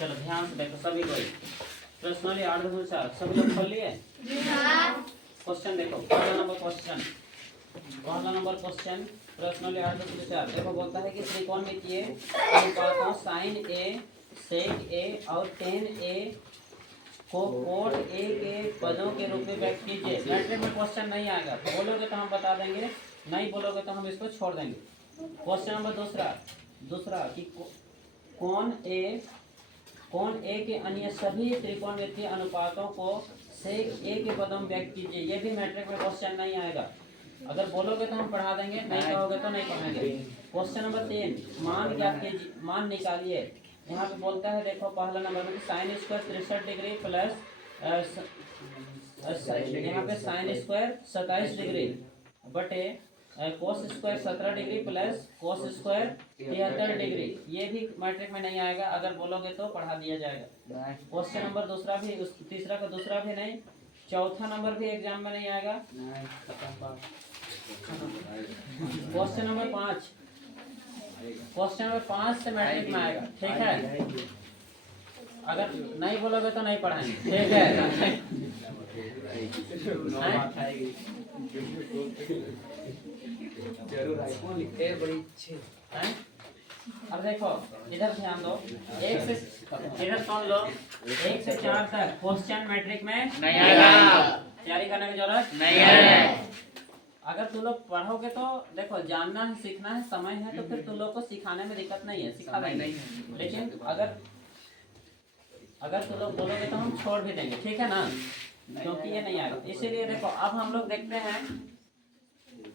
चलो ध्यान से देखो सभी लोग, प्रश्नावली 8.4 सभी लोग खोल लिए? क्वेश्चन देखो, पहला नंबर क्वेश्चन प्रश्नावली 8.4 देखो, बोलता है कि त्रिकोणमितीय अनुपातों साइन ए, सेक ए और टेन ए को कोट ए के पदों के रूप में व्यक्त कीजिए। मैट्रिक में क्वेश्चन नहीं आएगा, बोलोगे तो हम बता देंगे, नहीं बोलोगे तो हम इसको छोड़ देंगे। क्वेश्चन नंबर दूसरा कि कौन ए के अन्य सभी त्रिकोणमितीय अनुपातों को सेक ए के पदों में व्यक्त कीजिए। ये भी मैट्रिक में क्वेश्चन नहीं आएगा, अगर बोलोगे तो हम पढ़ा देंगे, नहीं कहोगे तो नहीं पढ़ाएंगे। क्वेश्चन नंबर 3 मान ज्ञात कीजिए, मान निकालिए। यहाँ पे बोलता है देखो, पहला नंबर में साइन स्क्वायर 63 डिग्री प्लस यहाँ पे साइन स्क्वायर 27 डिग्री बटे cos square 17 degree plus cos square 73 degree. ये भी मैट्रिक में नहीं आएगा, अगर बोलोगे तो पढ़ा दिया जाएगा। क्वेश्चन नंबर तीसरा का दूसरा भी नहीं, चौथा नंबर भी एग्जाम में नहीं आएगा। क्वेश्चन नंबर 5 से मैट्रिक में आएगा, ठीक है। अगर नहीं बोलोगे तो नहीं पढ़ाएंगे, ठीक है। अब देखो इधर ध्यान दो, इधर सुन लो, 1 से 4 तक क्वेश्चन मैट्रिक में नहीं आएगा, तैयारी करने की जरूरत नहीं है। अगर तुम लोग पढ़ोगे तो देखो, जानना है, सीखना है, समय है, तो फिर तुम लोग को सिखाने में दिक्कत नहीं है, सिखा देंगे। लेकिन अगर तुम लोग बोलोगे तो हम छोड़ भी देंगे, ठीक है ना, क्योंकि ये नहीं आएगा। इसीलिए देखो अब हम लोग देखते हैं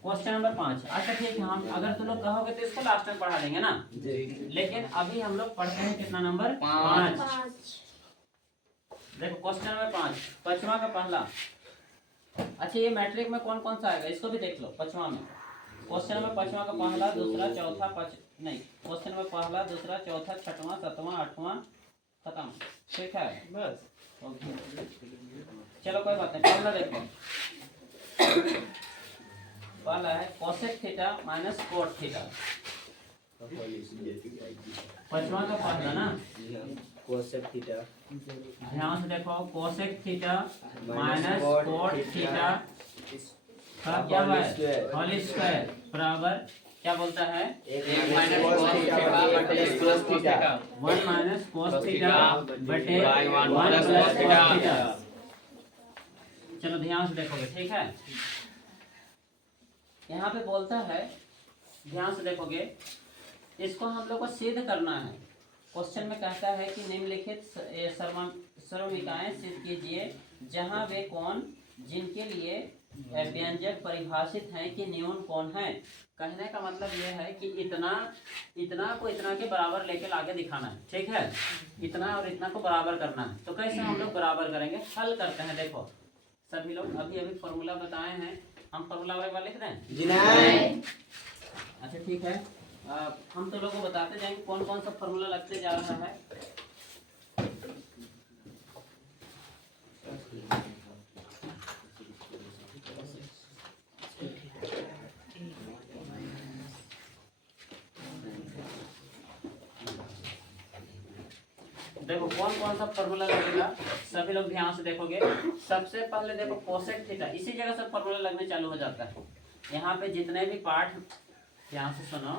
क्वेश्चन नंबर 5। अच्छा ठीक है, हम अगर तुम लोग कहोगे तो इसको लास्ट में पढ़ा देंगे ना, लेकिन अभी हम लोग पढ़ते हैं कितना नंबर 5। देखो क्वेश्चन नंबर 5, पांचवा का पहला। अच्छा ये मैट्रिक में कौन कौन सा आएगा इसको भी देख लो। पांचवा में क्वेश्चन नंबर पांचवा का पहला, दूसरा, चौथा, क्वेश्चन नंबर पहला, दूसरा, चौथा, छठवां, सातवां, आठवां, खत्म, ठीक है बस। चलो कोई बात नहीं, पहला देखो, पहला है cosec theta minus cot theta. पांचवा का पहला ना, कोसेक थीटा, ध्यान से देखो, cosec theta minus cot theta का क्या है, होल स्क्वायर बराबर क्या बोलता है, 1 माइनस कोस थीटा बटे 1 प्लस कोस थीटा। चलो ध्यान से देखोगे, ठीक है। यहाँ पे बोलता है, ध्यान से देखोगे, इसको हम लोग को सिद्ध करना है। क्वेश्चन में कहता है कि निम्नलिखित सर्वमिकाएं सिद्ध कीजिए जहां वे कोण जिनके लिए व्यंजक परिभाषित हैं कि न्यून कोण है। कहने का मतलब यह है कि इतना को इतना के बराबर लेके आगे दिखाना है, ठीक है। इतना और इतना को बराबर करना है, तो कैसे हम लोग बराबर करेंगे, हल करते हैं। देखो सभी लोग अभी फॉर्मूला बताए हैं, हम फॉर्मूला एक बार लिख दें जी? नहीं। अच्छा ठीक है, हम तो लोगों को बताते जाएंगे कौन कौन सा फॉर्मूला लगते जा रहा है। देखो कौन कौन सा फॉर्मूला लगेगा, सभी लोग ध्यान से देखोगे। सबसे पहले देखो कोसेक थीटा, इसी जगह से फॉर्मूला लगने चालू हो जाता है। यहाँ पे जितने भी पार्ट, ध्यान से सुनो,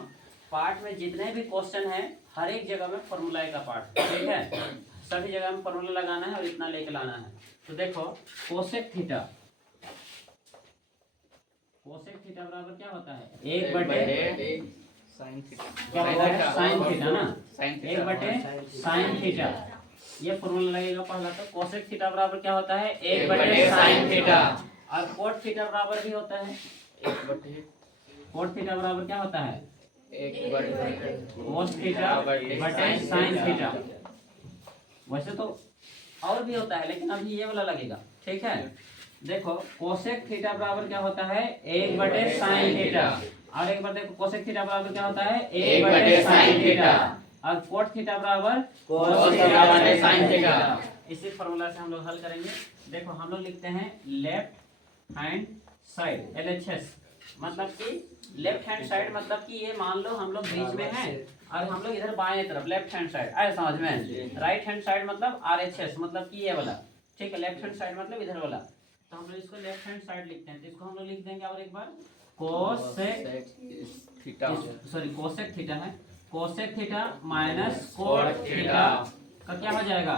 पार्ट में जितने भी क्वेश्चन है हर एक जगह में फॉर्मूला का पार्ट, ठीक है। सभी जगह में फॉर्मूला लगाना है और इतना लेके लाना है। तो देखो कोसेक थीटा बराबर क्या होता है, 1 बटे साइन थीटा, क्या होता है, साइन थीटा ना, 1 बटे साइन थीटा। ये फॉर्मूला लगेगा पहला। तो कोसेक थीटा बराबर क्या होता है, 1 बटे साइन थीटा। और कोट थीटा बराबर भी होता है 1 बटे, कोट थीटा बराबर क्या होता है, 1 बटे कोस थीटा बटे साइन थीटा। वैसे तो और भी होता है, लेकिन अभी ये वाला लगेगा, ठीक है। देखो कोसेक थीटा बराबर क्या होता है, 1 बटे साइन थीटा। और एक बार देखो कोसेक थीटा बराबर क्या होता है, 1 बटे साइन थीटा। और कोट थीटा बराबर कोस थीटा बटे साइन थीटा। इसी फॉर्मूला से हम लोग हल करेंगे। देखो हम लोग लिखते हैं लेफ्ट हैंड साइड, LHS, मतलब कि लेफ्ट हैंड साइड मतलब कि ये मान लो हम लोग बीच में हैं, और हम लोग इधर बाएं तरफ लेफ्ट हैंड साइड आए समझ में। राइट हैंड साइड मतलब RHS मतलब कि ये वाला, ठीक है। लेफ्ट हैंड साइड मतलब इधर वाला, तो हम लोग इसको लेफ्ट हैंड साइड लिखते हैं। तो इसको हम लोग लिख देंगे और एक बार cosec theta, sorry cosec theta है, cosec theta minus cot theta का क्या हो जाएगा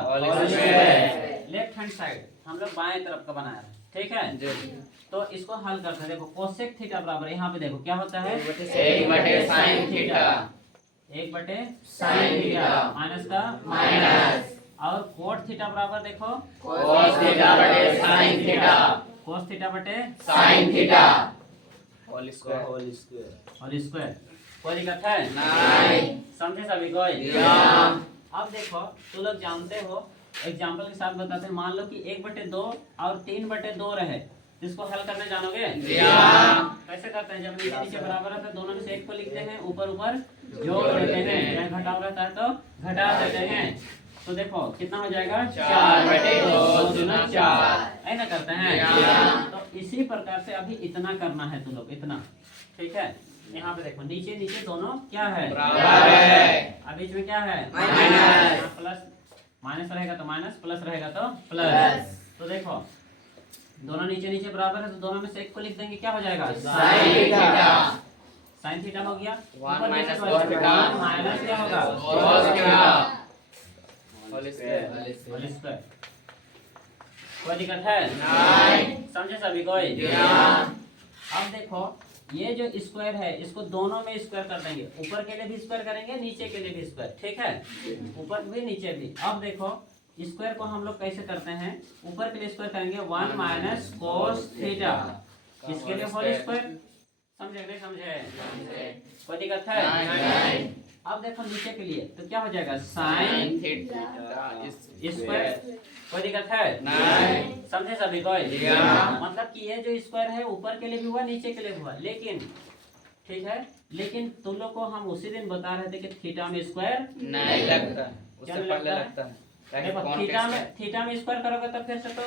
लेफ्ट हैंड साइड, हम लोग बाएं तरफ का बनाया है, ठीक है। तो इसको हल करते हैं। देखो कोसेक थीटा बराबर यहाँ पे देखो क्या होता है 1/sin theta, 1/sin theta minus का माइनस, और कोट थीटा बराबर देखो cos थीटा बटे sin थीटा, कोस थीटा बटे sin theta whole square whole square. और स्क्वायर। कोई दिक्कत है नहीं। समझे सभी कोई? हाँ। अब देखो तुम लोग जानते हो, एग्जांपल के साथ बताते हैं। मान लो कि 1/2 और 3/2 रहे, इसको हल करने जानोगे? कैसे करते हैं? जब नीचे नीचे बराबर रहता है दोनों में से एक को लिखते हैं, ऊपर ऊपर जोड़ देते हैं, या घटाव रहता है तो घटा देते हैं। तो देखो कितना हो जाएगा 4/2 गुना 4 ऐसा करते हैं। तो इसी प्रकार से अभी इतना करना है तुम लोग, इतना, ठीक है। यहाँ पे देखो नीचे नीचे दोनों क्या है बराबर है, अब बीच में क्या है माइनस। प्लस, माइनस रहेगा तो माइनस, प्लस रहेगा तो प्लस। तो देखो दोनों नीचे नीचे बराबर है, तो दोनों में से एक को लिख देंगे, क्या हो जाएगा sin थीटा, साइन थीटा हो गया। 1 minus ऊपर cos थीटा माइनस क्या होगा cos theta whole square. Whole square. कोई दिक्कत है नहीं। समझे सभी कोई? हाँ। अब देखो ये जो स्क्वायर है इसको दोनों में स्क्वायर कर देंगे, ऊपर के लिए भी स्क्वायर करेंगे, नीचे के लिए भी स्क्वायर, ठीक है। ऊपर भी नीचे भी। अब देखो स्क्वायर को हम लोग कैसे करते हैं, ऊपर के लिए स्क्वायर करेंगे 1 माइनस कोस थीटा, इसके लिए होल स्क्वायर। समझे नहीं समझे? कोई दिक्कत है? नहीं। अब देखो नीचे के लिए तो क्या हो जाएगा साइन sin थीटा स्क्वायर। कोई दिक्कत है? नहीं। समझे सभी कोई? हाँ। मतलब कि ये जो स्क्वायर है ऊपर के लिए भी हुआ, नीचे के लिए भी हुआ, लेकिन ठीक है, लेकिन तुम लोग को हम उसी दिन बता रहे थे कि थीटा में स्क्वायर नहीं लगता, उससे क्या पहले लगता है? लगता है। देखो कौन थीटा में स्क्वायर करोगे तो फिर से तो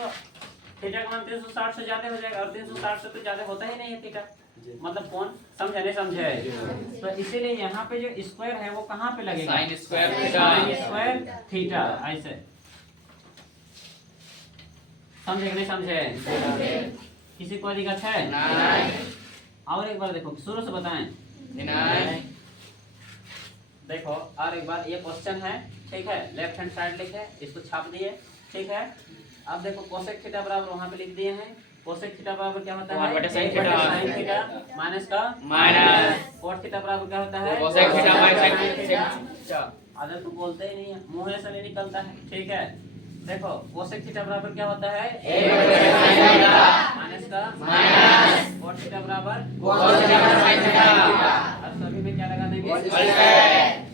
थीटा का मान 360 से ज्यादा हो जाएगा, और 360 से तो ज्यादा होता ही नहीं है थीटा, मतलब कौन समझे नहीं समझे? तो इसीलिए यहाँ पे जो स्क्वायर है वो कहाँ पे लगेगा sin square theta. sin square theta, ऐसे समझे कि नहीं समझे? किसी को दिक्कत है? नहीं। और एक बार देखो शुरू से बताएं। नहीं। देखो और एक बार ये क्वेश्चन है, ठीक है, लेफ्ट हैंड साइड लिखे, इसको छाप दिए, ठीक है। अब देखो कोसेक थीटा बराबर वहां पे लिख दिए हैं। कोसेक थीटा बराबर क्या होता है 1/sin theta. sin theta minus का माइनस कोट थीटा बराबर क्या होता है cosec theta minus sin theta. अगर तू बोलते ही नहीं है, मुंह से नहीं निकलता है, ठीक है। देखो कोसेक थीटा बराबर क्या होता है 1/sin थीटा माइनस का माइनस कोट थीटा बराबर cos थीटा sin थीटा। अब सभी में क्या लगा देंगे होल स्क्वायर।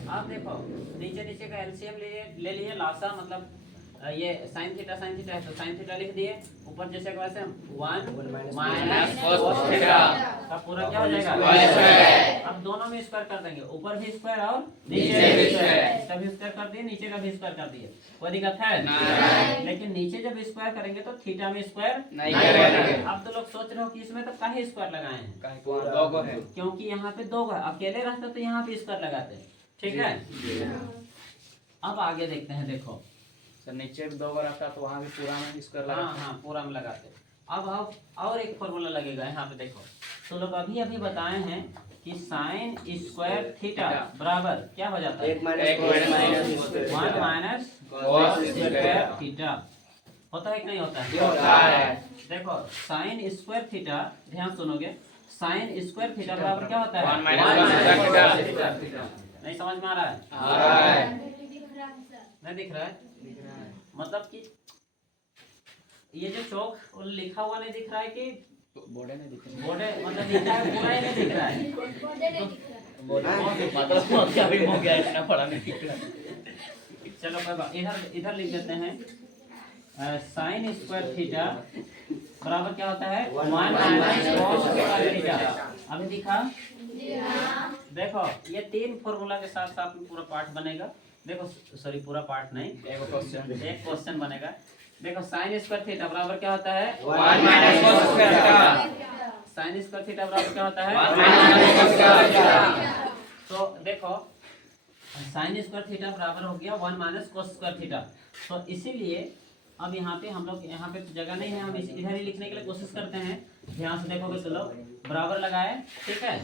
अब देखो नीचे नीचे का एलसीएम ले लिए लासा, मतलब ये sin थीटा है तो sin थीटा लिख दिए, ऊपर जैसे वैसे 1 माइनस cos थीटा का पूरा क्या हो जाएगा होल स्क्वायर। अब दोनों में स्क्वायर कर देंगे, ऊपर भी स्क्वायर और नीचे भी स्क्वायर। इसका भी स्क्वायर कर दिए, नीचे का भी स्क्वायर कर दिए। कोई दिक्कत है? नहीं। लेकिन नीचे जब स्क्वायर करेंगे तो थीटा में स्क्वायर नहीं करेंगे। अब तो लोग सोच रहे हो कि इसमें तो काहे स्क्वायर लगाए हैं, कहीं को दो गो है। क्योंकि यहाँ पे दो है, अकेले रहते तो यहाँ पे स्क्वायर लगाते, ठीक है। अब आगे देखते हैं, देखो सर नीचे भी दो गो रहता तो वहाँ भी पूरा में स्क्वायर लगा। हाँ पूरा में लगाते। अब और एक फॉर्मूला लगेगा यहाँ पे, देखो तो लोग अभी अभी बताए हैं कि साइन स्क्वायर थीटा बराबर क्या हो जाता है 1 minus 1 minus cos square theta. होता है कि नहीं होता है? होता है। देखो साइन स्क्वायर थीटा, ध्यान सुनोगे, साइन स्क्वायर थीटा बराबर क्या होता है 1 minus cos थीटा। नहीं समझ में आ रहा है? आ रहा है। नहीं दिख रहा है? मतलब कि ये जो चौक और लिखा हुआ नहीं दिख रहा है कि बोर्डे नहीं दिखे। बोर्ड मतलब लिखा है पूरा ही नहीं दिख रहा है? मतलब क्या भी हो गया, इतना पढ़ा नहीं दिख रहा। चलो कोई बात, इधर लिख देते हैं साइन स्क्वायर थीटा बराबर क्या होता है 1 माइनस कॉस स्क्वायर थीटा। अभी दिखा? देखो ये 3 फॉर्मूला के साथ साथ में पूरा पार्ट बनेगा। देखो सॉरी पूरा पार्ट नहीं, एक क्वेश्चन बनेगा। देखो साइन स्क्वायर थीटा बराबर क्या होता है 1 minus cos square theta. Sine square theta बराबर क्या होता है 1 माइनस cos स्क्वायर थीटा। तो देखो साइन स्क्वायर थीटा बराबर हो गया 1 माइनस कोस स्क्वायर थीटा। तो इसीलिए अब यहाँ पे हम लोग, यहाँ पे तो जगह नहीं है, हम इधर ही लिखने के लिए कोशिश करते हैं। ध्यान से देखोगे तो लोग बराबर लगाए, ठीक है,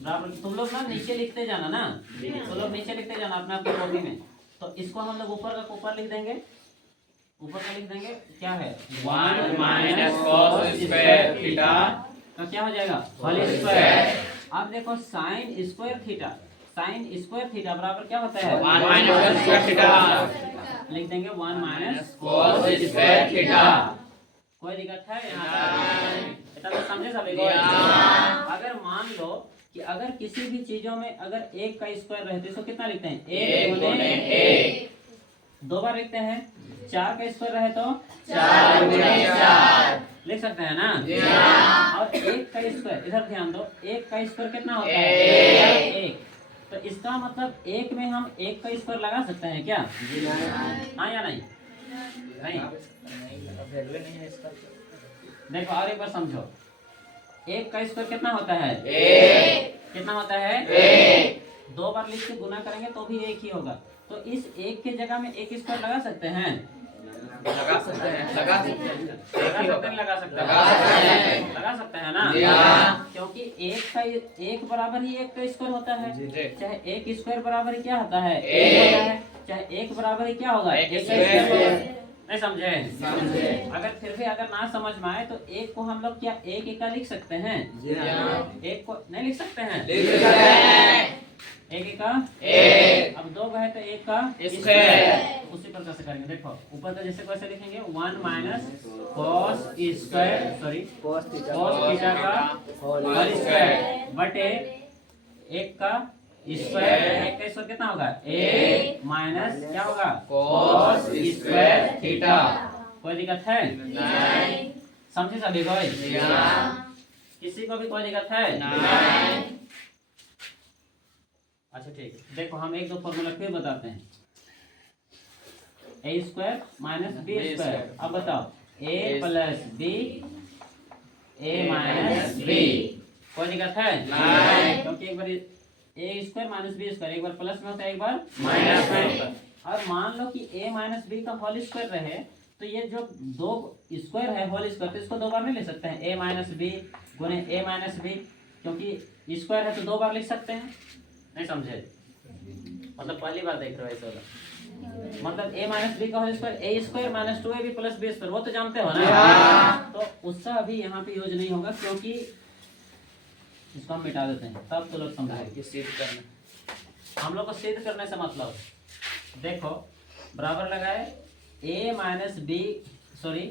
बराबर। तुम लोग ना नीचे लिखते जाना ना, तो लोग नीचे लिखते जाना अपने अपनी कॉपी में। तो इसको हम लोग ऊपर का ऊपर लिख देंगे, ऊपर का लिख देंगे। क्या है 1 माइनस कोस स्क्वायर थीटा तो क्या हो जाएगा होल स्क्वायर। अब देखो sine square theta, sine square theta बराबर क्या होता है 1 माइनस कोस स्क्वायर थीटा। लिख देंगे 1 माइनस कोस स्क्वायर थीटा। कोई दिक्कत है यहाँ? इतना तो समझे सभी को। अगर मान लो कि अगर किसी भी चीजों में अगर 1 का स्क्वायर रहे तो इसको कितना लिखते हैं 1 गुणे 1, 2 बार लिखते हैं। 4 का स्क्वायर रहे तो 4 गुणे 4 लिख सकते हैं ना। और 1 का स्क्वायर, इधर ध्यान दो, 1 का स्क्वायर कितना होता है 1। तो इसका मतलब 1 में हम 1 का स्क्वायर लगा सकते हैं क्या? हाँ या नहीं? नहीं। देखो और एक बार समझो, 1 का स्क्वायर कितना होता है 1। कितना होता है 1। 2 बार लिख के गुना करेंगे तो भी 1 ही होगा। तो इस 1 के जगह में 1 स्क्वायर लगा सकते हैं? लगा सकते हैं, लगा सकते हैं, लगा सकते हैं ना। क्योंकि 1 बराबर ही 1 का स्क्वायर होता है। चाहे 1 स्क्वायर बराबर ही क्या होता है 1 होता है, चाहे 1 बराबर ही क्या होगा 1 स्क्वायर। नहीं समझे? अगर फिर भी अगर ना समझ में आए तो 1 को हम लोग क्या 1 का लिख सकते हैं? 1 को नहीं लिख सकते हैं? 1 का 1। अब 2 है तो 1 का स्क्वायर। उसी प्रकार से करेंगे। देखो ऊपर का जैसे कैसे लिखेंगे 1 माइनस कोस स्क्वायर, सॉरी कोस थीटा का होल स्क्वायर बटे 1 का स्क्वायर। 1 का स्क्वायर कितना होगा 1 माइनस क्या होगा कोस स्क्वायर थीटा। कोई दिक्कत है? नहीं। समझे सभी कोई? किसी को भी कोई दिक्कत है? नहीं। अच्छा ठीक है, देखो हम 1-2 फॉर्मूला फिर बताते हैं। ए स्क्वायर माइनस बी स्क्वायर। अब बताओ ए प्लस बी ए माइनस बी। कोई दिक्कत है? नहीं। क्योंकि एक बार ए स्क्वायर माइनस बी स्क्वायर एक बार प्लस में होता है एक बार माइनस में होता है। और मान लो कि ए माइनस बी का होल स्क्वायर रहे तो ये जो 2 स्क्वायर है होल स्क्वायर, तो इसको 2 बार नहीं लिख सकते हैं ए माइनस बी गुणे ए माइनस बी, क्योंकि स्क्वायर है तो 2 बार लिख सकते हैं। नहीं समझे? मतलब पहली बार देख रहे हो ऐसा, मतलब a माइनस बी का whole square A square minus 2ab plus B square, वो तो जानते हो ना। तो उसका अभी यहाँ पे यूज नहीं होगा क्योंकि इसको हम मिटा देते हैं, तब तो लोग समझेंगे। सिद्ध करना, हम लोग को सिद्ध करने से मतलब देखो बराबर लगाए a minus B, sorry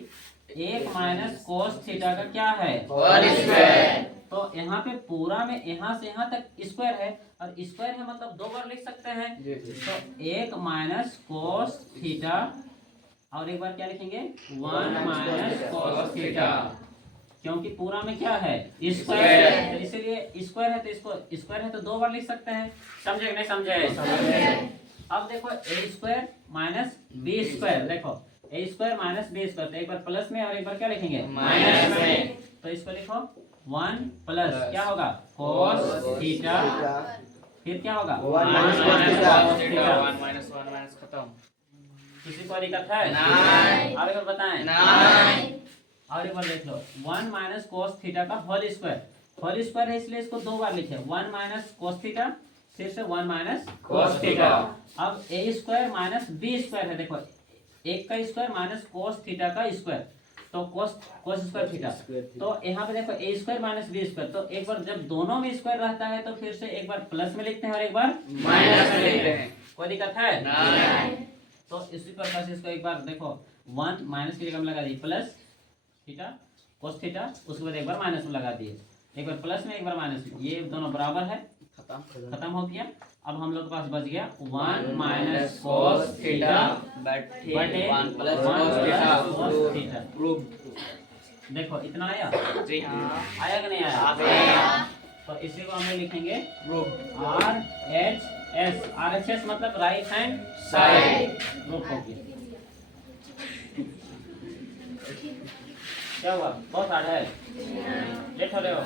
1 minus cos theta का क्या है होल स्क्वायर। तो यहाँ पे पूरा में यहाँ से यहाँ तक स्क्वायर है और स्क्वायर है मतलब 2 बार लिख सकते हैं। तो 1 माइनस कोस थीटा और एक बार क्या लिखेंगे 1 माइनस कोस थीटा, क्योंकि पूरा में क्या है स्क्वायर है, तो इसीलिए स्क्वायर है तो इसको स्क्वायर है तो 2 बार लिख सकते हैं। समझे नहीं समझे? अब देखो ए स्क्वायर माइनस बी स्क्वायर, देखो ए स्क्वायर माइनस बी स्क्वायर, तो एक बार प्लस में और एक बार क्या लिखेंगे माइनस में। तो इसको लिखो 1 प्लस क्या होगा कोस थीटा, फिर क्या होगा 1 minus cos theta. 1 minus 1 minus खत्म। किसी को दिक्कत है? नहीं। और एक बार बताएं। नहीं। और एक बार देख लो 1 माइनस कोस थीटा का होल स्क्वायर, होल स्क्वायर है इसलिए इसको 2 बार लिखे 1 माइनस कोस थीटा फिर से 1 माइनस कोस थीटा। अब ए स्क्वायर माइनस बी स्क्वायर है, देखो 1 का स्क्वायर माइनस कोस थीटा का स्क्वायर, तो कोस स्क्वायर थीटा। तो यहाँ पे देखो ए स्क्वायर माइनस बी स्क्वायर, तो एक बार जब दोनों में स्क्वायर रहता है तो फिर से एक बार प्लस में लिखते हैं और एक बार माइनस में लिखते हैं। कोई दिक्कत है? नहीं। तो इसी प्रकार से इसको एक बार देखो 1 माइनस की जगह में लगा दिए प्लस थीटा कोस थीटा, उसके बाद एक बार माइनस में लगा दिए, एक बार प्लस में एक बार माइनस में, ये दोनों बराबर है, खत्म हो गया। अब हम लोग के पास बच गया 1 माइनस कोस थीटा बटे 1 प्लस 1 कोस थीटा। देखो इतना आया? जी हाँ। आया कि नहीं आया? आ गया। तो इसी को हम लिखेंगे RHS। RHS मतलब राइट हैंड साइड। ग्रुप हो गया। क्या हुआ? बहुत हार्ड है? लेट हो रहे हो?